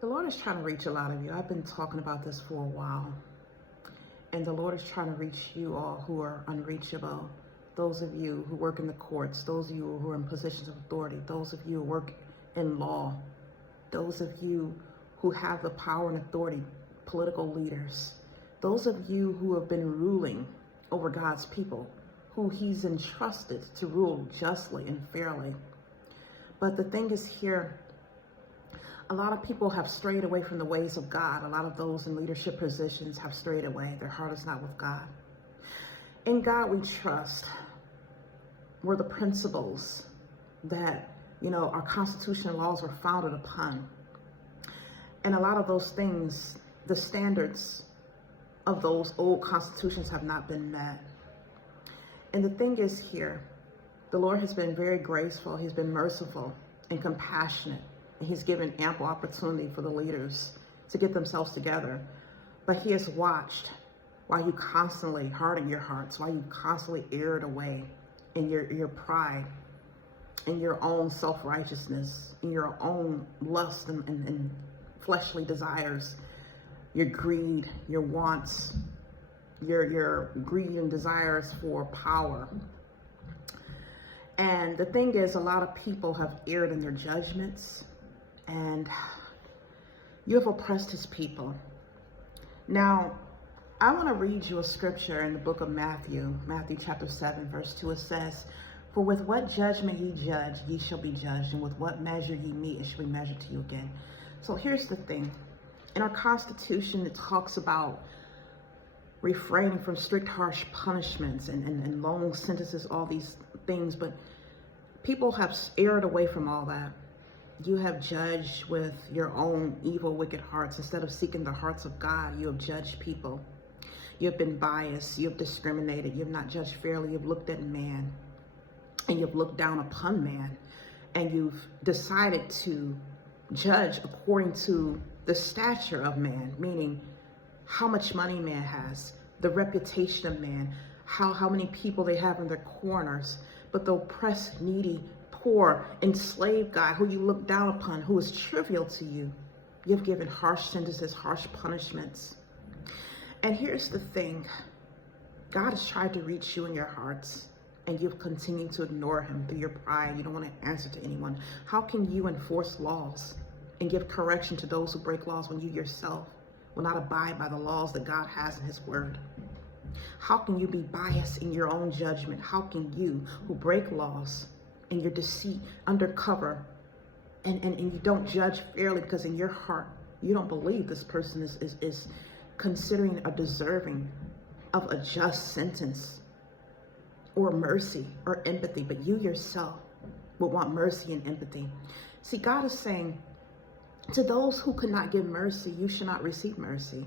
The Lord is trying to reach a lot of you. I've been talking about this for a while. And the Lord is trying to reach you all who are unreachable. Those of you who work in the courts, those of you who are in positions of authority, those of you who work in law, those of you who have the power and authority, political leaders, those of you who have been ruling over God's people, who he's entrusted to rule justly and fairly. But the thing is here, a lot of people have strayed away from the ways of God. A lot of those in leadership positions have strayed away. Their heart is not with God. In God we trust. We're the principles that, our Constitution and laws are founded upon. And a lot of those things, the standards of those old constitutions have not been met. And the thing is here, the Lord has been very graceful. He's been merciful and compassionate. And he's given ample opportunity for the leaders to get themselves together. But he has watched while you constantly harden your hearts, while you constantly err it away in your pride, in your own self-righteousness, in your own lust and fleshly desires, your greed, your wants, your greed and desires for power. And the thing is, a lot of people have erred in their judgments, and you have oppressed his people. Now, I want to read you a scripture in the book of Matthew chapter 7, verse 2. It says, "For with what judgment ye judge, ye shall be judged, and with what measure ye meet, it shall be measured to you again." So here's the thing. In our Constitution, it talks about refraining from strict, harsh punishments and long sentences, all these things. But people have erred away from all that. You have judged with your own evil, wicked hearts. Instead of seeking the hearts of God, you have judged people. You have been biased. You have discriminated. You have not judged fairly. You've looked at man, and you've looked down upon man, and you've decided to judge according to the stature of man, meaning how much money man has, the reputation of man, how many people they have in their corners. But the oppressed, needy, poor, enslaved guy who you look down upon, who is trivial to you, you've given harsh sentences, harsh punishments. And here's the thing. God has tried to reach you in your hearts, and you've continued to ignore him through your pride. You don't want to answer to anyone. How can you enforce laws and give correction to those who break laws when you yourself will not abide by the laws that God has in his word? How can you be biased in your own judgment? How can you, who break laws in your deceit, undercover, and you don't judge fairly because in your heart, you don't believe this person is considering or deserving of a just sentence or mercy or empathy, but you yourself would want mercy and empathy. See, God is saying, to those who could not give mercy, you should not receive mercy.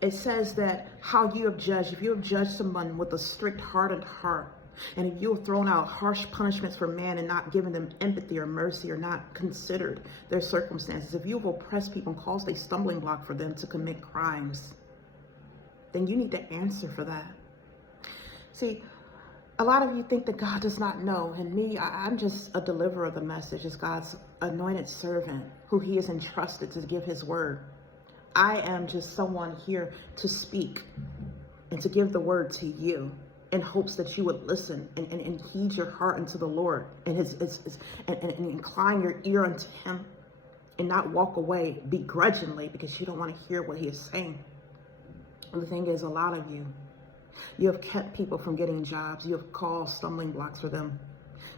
It says that how you have judged, if you have judged someone with a strict, hardened heart, and if you have thrown out harsh punishments for man and not given them empathy or mercy or not considered their circumstances, if you have oppressed people and caused a stumbling block for them to commit crimes, then you need to answer for that. See, a lot of you think that God does not know, and me, I'm just a deliverer of the message as God's anointed servant who he has entrusted to give his word. I am just someone here to speak and to give the word to you in hopes that you would listen and heed your heart unto the Lord and and incline your ear unto him and not walk away begrudgingly because you don't want to hear what he is saying. And the thing is, a lot of you have kept people from getting jobs. You have caused stumbling blocks for them,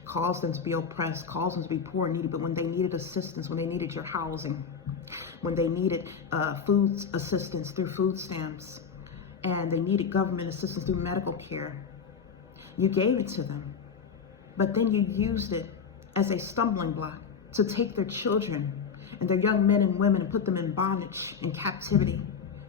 caused them to be oppressed, caused them to be poor and needy. But when they needed assistance, when they needed your housing, when they needed food assistance through food stamps, and they needed government assistance through medical care, you gave it to them. But then you used it as a stumbling block to take their children and their young men and women and put them in bondage and captivity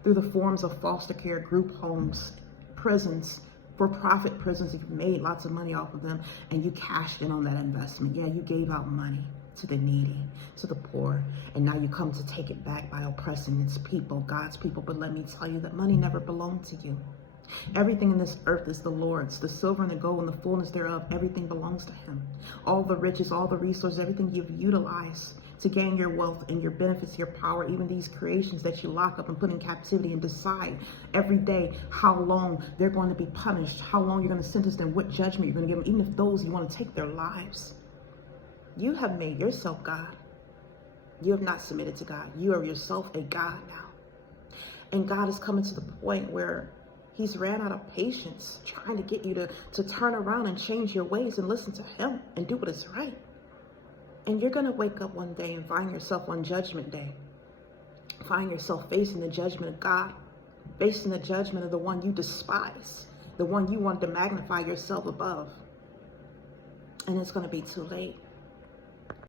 through the forms of foster care, group homes, prisons, for-profit prisons. You've made lots of money off of them, and you cashed in on that investment. Yeah, you gave out money to the needy, to the poor, and now you come to take it back by oppressing its people, God's people. But let me tell you that money never belonged to you. Everything in this earth is the Lord's, the silver and the gold and the fullness thereof. Everything belongs to him. All the riches, all the resources, everything you've utilized to gain your wealth and your benefits, your power, even these creations that you lock up and put in captivity and decide every day how long they're going to be punished, how long you're going to sentence them, what judgment you're going to give them, even if those you want to take their lives. You have made yourself God. You have not submitted to God. You are yourself a God now. And God is coming to the point where he's ran out of patience trying to get you to turn around and change your ways and listen to him and do what is right. And you're going to wake up one day and find yourself on Judgment Day. Find yourself facing the judgment of God, facing the judgment of the one you despise, the one you want to magnify yourself above. And it's going to be too late.